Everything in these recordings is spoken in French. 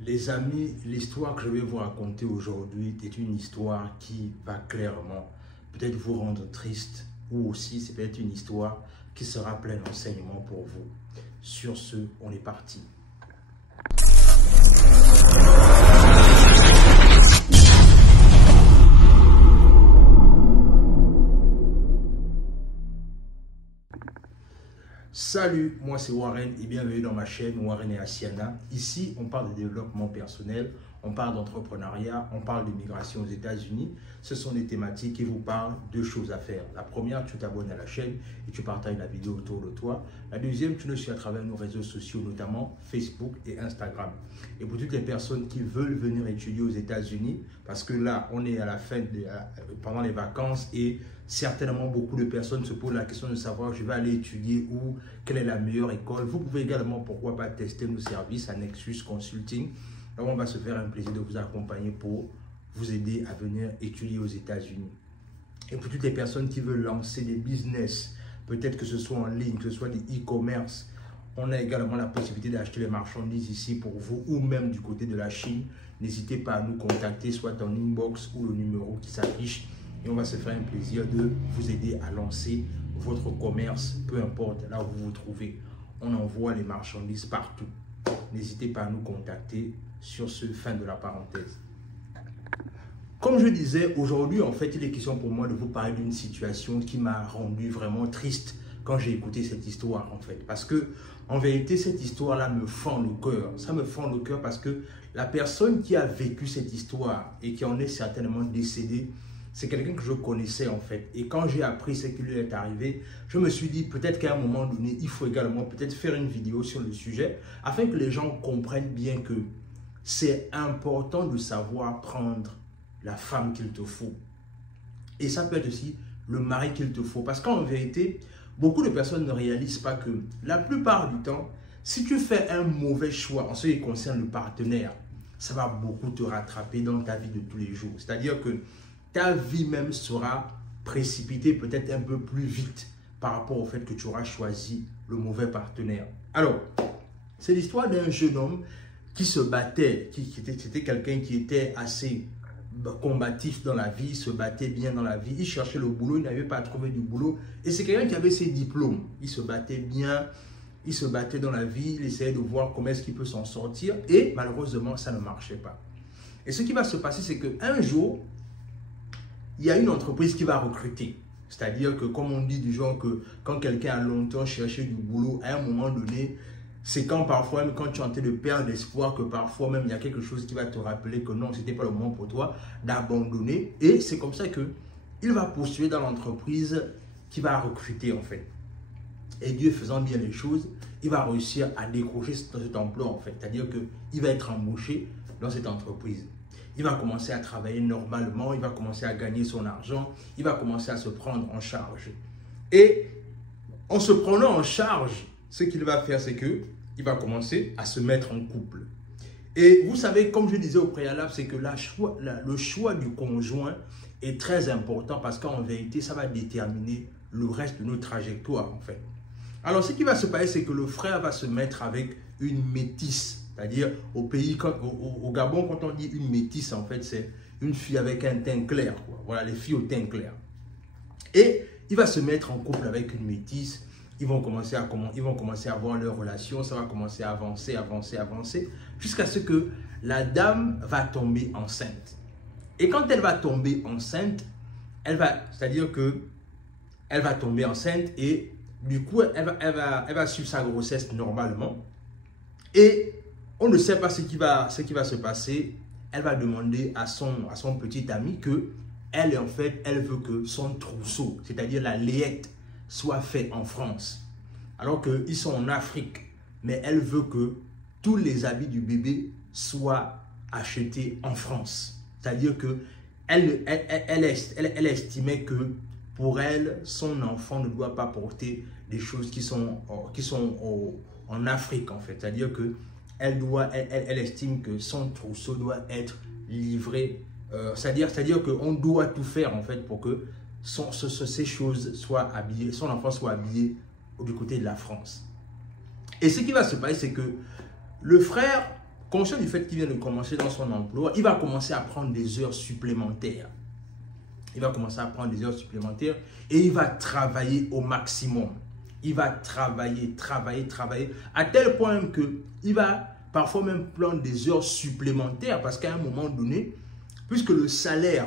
Les amis, l'histoire que je vais vous raconter aujourd'hui est une histoire qui va clairement peut-être vous rendre triste ou aussi c'est peut-être une histoire qui sera pleine d'enseignements pour vous. Sur ce, on est parti. Salut, moi c'est Warren et bienvenue dans ma chaîne Warren et Asiana. Ici, on parle de développement personnel, on parle d'entrepreneuriat, on parle d'immigration aux États-Unis. Ce sont des thématiques qui vous parlent de choses à faire. La première, tu t'abonnes à la chaîne et tu partages la vidéo autour de toi. La deuxième, tu nous suis à travers nos réseaux sociaux, notamment Facebook et Instagram. Et pour toutes les personnes qui veulent venir étudier aux États-Unis, parce que là, on est à la fin, pendant les vacances et certainement beaucoup de personnes se posent la question de savoir je vais aller étudier où, quelle est la meilleure école. Vous pouvez également, pourquoi pas, tester nos services à Nexus Consulting. Là, on va se faire un plaisir de vous accompagner pour vous aider à venir étudier aux États-Unis. Et pour toutes les personnes qui veulent lancer des business, peut-être que ce soit en ligne, que ce soit des e-commerce, on a également la possibilité d'acheter les marchandises ici pour vous ou même du côté de la Chine. N'hésitez pas à nous contacter, soit en inbox ou le numéro qui s'affiche. Et on va se faire un plaisir de vous aider à lancer votre commerce, peu importe là où vous vous trouvez. On envoie les marchandises partout. N'hésitez pas à nous contacter. Sur ce, fin de la parenthèse. Comme je disais, aujourd'hui, en fait, il est question pour moi de vous parler d'une situation qui m'a rendu vraiment triste quand j'ai écouté cette histoire, en fait. Parce que, en vérité, cette histoire-là me fend le cœur. Ça me fend le cœur parce que la personne qui a vécu cette histoire et qui en est certainement décédée, c'est quelqu'un que je connaissais en fait. Et quand j'ai appris ce qui lui est arrivé, je me suis dit peut-être qu'à un moment donné, il faut également peut-être faire une vidéo sur le sujet afin que les gens comprennent bien que c'est important de savoir prendre la femme qu'il te faut. Et ça peut être aussi le mari qu'il te faut. Parce qu'en vérité, beaucoup de personnes ne réalisent pas que la plupart du temps, si tu fais un mauvais choix en ce qui concerne le partenaire, ça va beaucoup te rattraper dans ta vie de tous les jours. C'est-à-dire que ta vie même sera précipitée peut-être un peu plus vite par rapport au fait que tu auras choisi le mauvais partenaire. Alors, c'est l'histoire d'un jeune homme qui se battait, c'était quelqu'un qui était assez combatif dans la vie, se battait bien dans la vie, il cherchait le boulot, il n'avait pas trouvé du boulot et c'est quelqu'un qui avait ses diplômes, il se battait bien, il se battait dans la vie, il essayait de voir comment est-ce qu'il peut s'en sortir et malheureusement ça ne marchait pas. Et ce qui va se passer c'est qu'un jour, il y a une entreprise qui va recruter. C'est-à-dire que, comme on dit du genre que quand quelqu'un a longtemps cherché du boulot, à un moment donné, c'est quand parfois, même quand tu es en train de perdre l'espoir, que parfois même il y a quelque chose qui va te rappeler que non, ce n'était pas le moment pour toi d'abandonner. Et c'est comme ça qu'il va poursuivre dans l'entreprise qui va recruter en fait. Et Dieu faisant bien les choses, il va réussir à décrocher cet emploi en fait. C'est-à-dire qu'il va être embauché dans cette entreprise. Il va commencer à travailler normalement, il va commencer à gagner son argent, il va commencer à se prendre en charge. Et en se prenant en charge, ce qu'il va faire, c'est qu'il va commencer à se mettre en couple. Et vous savez, comme je disais au préalable, c'est que le choix du conjoint est très important parce qu'en vérité, ça va déterminer le reste de notre trajectoire en fait. Alors, ce qui va se passer, c'est que le frère va se mettre avec une métisse. C'est-à-dire, au Gabon, quand on dit une métisse, en fait, c'est une fille avec un teint clair, quoi. Voilà, les filles au teint clair. Et il va se mettre en couple avec une métisse. Ils vont commencer à avoir leur relation. Ça va commencer à avancer, jusqu'à ce que la dame va tomber enceinte. Et quand elle va tomber enceinte, elle va tomber enceinte et du coup, elle va suivre sa grossesse normalement. Et on ne sait pas ce qui va se passer. Elle va demander à son petit ami que elle veut que son trousseau, c'est-à-dire la layette, soit fait en France. Alors qu'ils sont en Afrique. Mais elle veut que tous les habits du bébé soient achetés en France. C'est-à-dire qu'elle estimait que pour elle, son enfant ne doit pas porter des choses qui sont en Afrique en fait. C'est-à-dire que elle estime que son trousseau doit être livré. C'est-à-dire qu'on doit tout faire en fait pour que ces choses soient habillées, son enfant soit habillé du côté de la France. Et ce qui va se passer, c'est que le frère conscient du fait qu'il vient de commencer dans son emploi, il va commencer à prendre des heures supplémentaires. Il va commencer à prendre des heures supplémentaires et il va travailler au maximum. Il va travailler, à tel point qu'il va parfois même prendre des heures supplémentaires parce qu'à un moment donné, puisque le salaire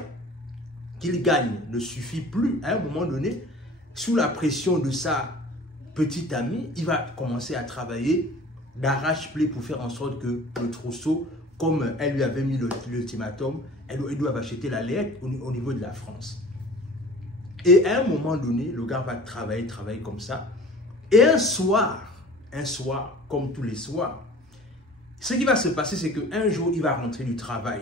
qu'il gagne ne suffit plus, à un moment donné, sous la pression de sa petite amie, il va commencer à travailler d'arrache-pied pour faire en sorte que le trousseau, comme elle lui avait mis l'ultimatum, elle doit acheter la lettre au niveau de la France. Et à un moment donné, le gars va travailler comme ça. Et un soir, comme tous les soirs, ce qui va se passer, c'est qu'un jour, il va rentrer du travail.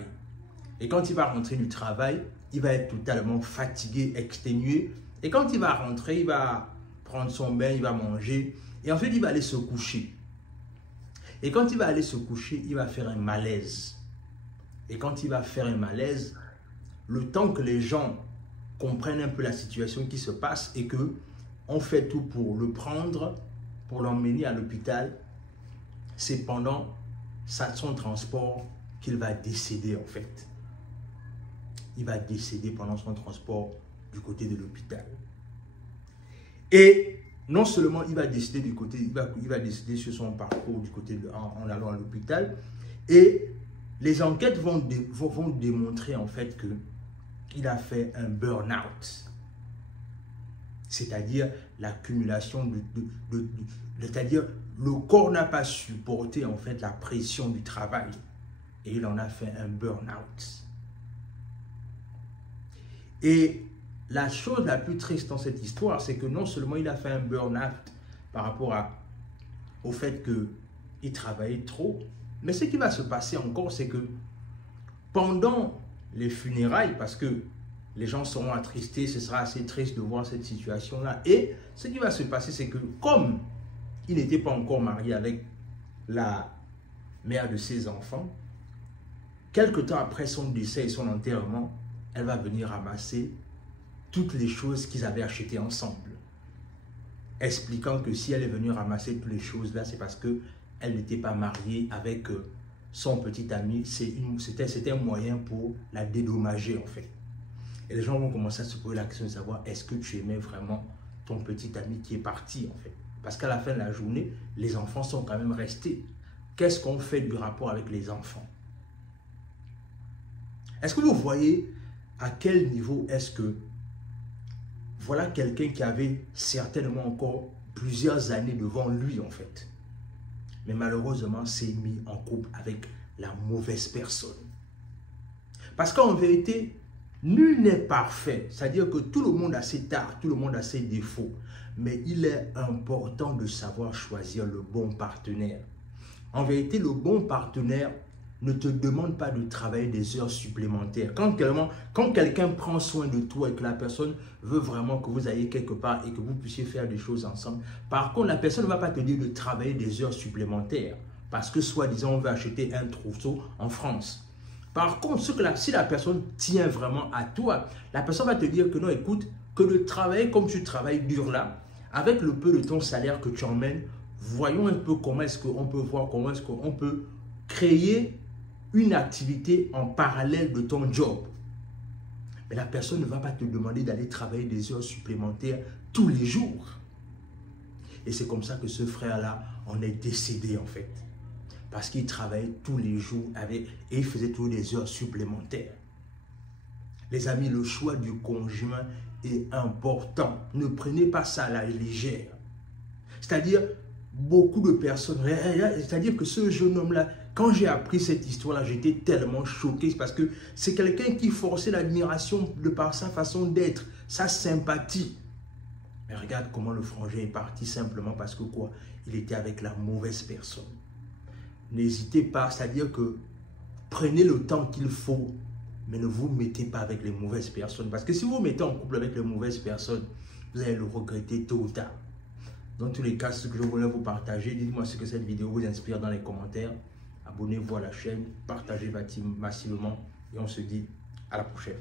Et quand il va rentrer du travail, il va être totalement fatigué, exténué. Et quand il va rentrer, il va prendre son bain, il va manger. Et ensuite, il va aller se coucher. Et quand il va aller se coucher, il va faire un malaise. Et quand il va faire un malaise, le temps que les gens comprennent un peu la situation qui se passe et que on fait tout pour le prendre, pour l'emmener à l'hôpital, c'est pendant son transport qu'il va décéder en fait. Il va décéder pendant son transport du côté de l'hôpital. Et non seulement il va décéder du côté, il va décéder sur son parcours du côté en allant à l'hôpital, et les enquêtes vont démontrer en fait qu'il a fait un burn-out. C'est-à-dire l'accumulation c'est-à-dire le corps n'a pas supporté en fait la pression du travail et il en a fait un burn-out. Et la chose la plus triste dans cette histoire, c'est que non seulement il a fait un burn-out par rapport au fait qu'il travaillait trop, mais ce qui va se passer encore, c'est que pendant les funérailles, parce que les gens seront attristés, ce sera assez triste de voir cette situation-là. Et ce qui va se passer, c'est que comme il n'était pas encore marié avec la mère de ses enfants, quelque temps après son décès et son enterrement, elle va venir ramasser toutes les choses qu'ils avaient achetées ensemble. Expliquant que si elle est venue ramasser toutes les choses là, c'est parce qu'elle n'était pas mariée avec son petit ami. C'était un moyen pour la dédommager en fait. Et les gens vont commencer à se poser la question de savoir est-ce que tu aimais vraiment ton petit ami qui est parti en fait. Parce qu'à la fin de la journée, les enfants sont quand même restés. Qu'est-ce qu'on fait du rapport avec les enfants? Est-ce que vous voyez à quel niveau est-ce que voilà quelqu'un qui avait certainement encore plusieurs années devant lui en fait. Mais malheureusement, s'est mis en couple avec la mauvaise personne. Parce qu'en vérité, nul n'est parfait. C'est-à-dire que tout le monde a ses tares, tout le monde a ses défauts. Mais il est important de savoir choisir le bon partenaire. En vérité, le bon partenaire ne te demande pas de travailler des heures supplémentaires. Quand quelqu'un prend soin de toi et que la personne veut vraiment que vous ayez quelque part et que vous puissiez faire des choses ensemble, par contre, la personne ne va pas te dire de travailler des heures supplémentaires parce que, soi-disant, on veut acheter un trousseau en France. Par contre, si la personne tient vraiment à toi, la personne va te dire que non, écoute, que de travailler comme tu travailles dur là, avec le peu de ton salaire que tu emmènes, voyons un peu comment est-ce qu'on peut voir, comment est-ce qu'on peut créer une activité en parallèle de ton job. Mais la personne ne va pas te demander d'aller travailler des heures supplémentaires tous les jours. Et c'est comme ça que ce frère-là en est décédé en fait. Parce qu'il travaillait tous les jours et il faisait toujours des heures supplémentaires. Les amis, le choix du conjoint est important. Ne prenez pas ça à la légère. C'est-à-dire, beaucoup de personnes, c'est-à-dire que ce jeune homme-là, quand j'ai appris cette histoire-là, j'étais tellement choqué parce que c'est quelqu'un qui forçait l'admiration de par sa façon d'être, sa sympathie. Mais regarde comment le frangin est parti simplement parce que quoi? Il était avec la mauvaise personne. N'hésitez pas, c'est-à-dire que prenez le temps qu'il faut, mais ne vous mettez pas avec les mauvaises personnes. Parce que si vous vous mettez en couple avec les mauvaises personnes, vous allez le regretter tôt ou tard. Dans tous les cas, ce que je voulais vous partager, dites-moi ce que cette vidéo vous inspire dans les commentaires. Abonnez-vous à la chaîne, partagez massivement et on se dit à la prochaine.